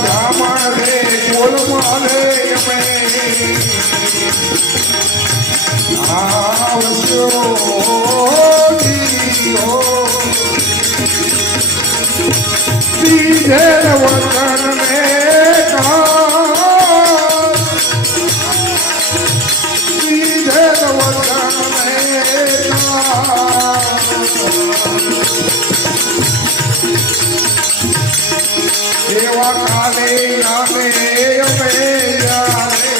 બ્રાહ્મણ રે ગોલમાલ રે એવા કાલે નામે અમે યારે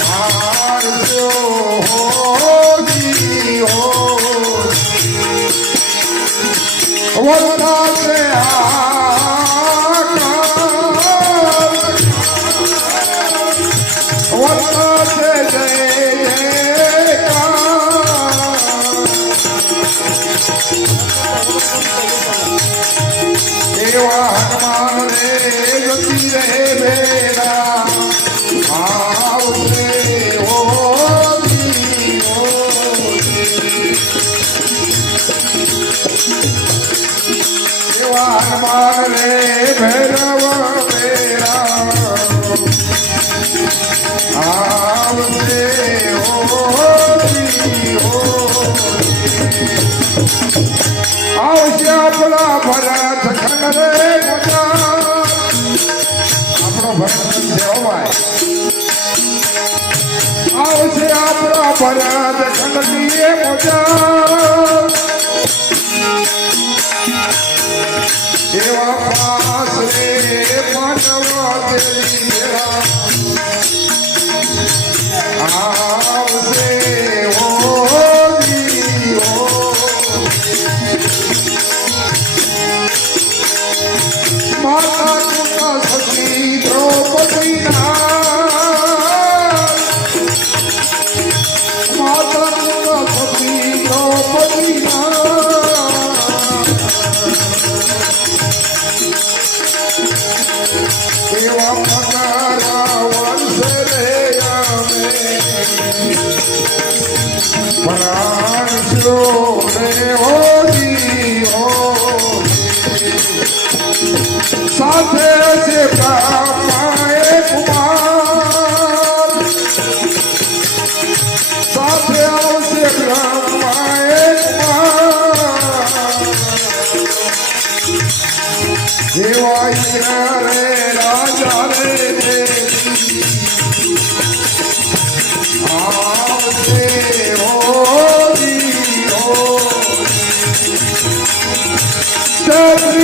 મારજો હોજી હોજી વરસાદે આવશે આપણા ભરત ખંડ રે મોજા. એવા પાસ રે માનવા દેવીરા આવશે હોલી સાથે છે બ્રહ્માએ કુમાર સાથે આવશે બ્રહ્માએ કુમાર જેવા રે રાજા રે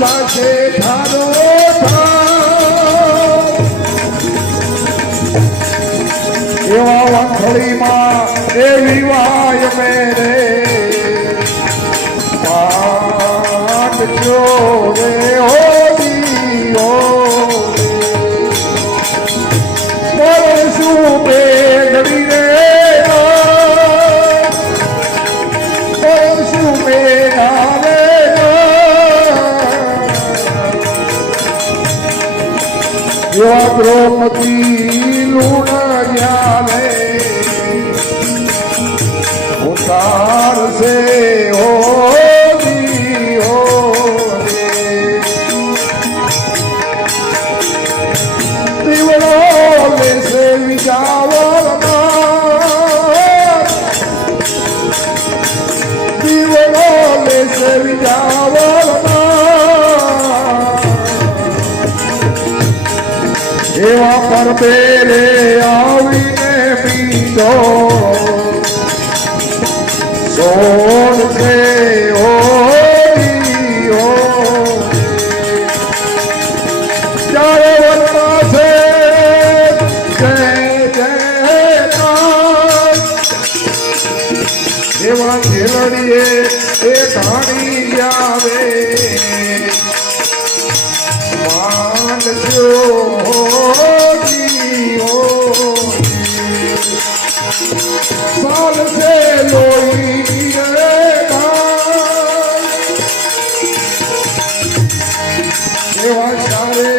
બધાશે ધારો. એવા વંથળીમાં એવી વાય મેરે પાંડજો રે હોલી એવા દ્રૌપદી લુણ જ્ઞાને ઉતારશે હોલી તેરે આવીને પીતો સોન છે ઓ જ્યારે વત્તા છે એવા ખેલડીએ એ ધાણી આવે એવા ચારે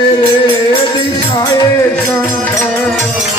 દિશાએ શંકર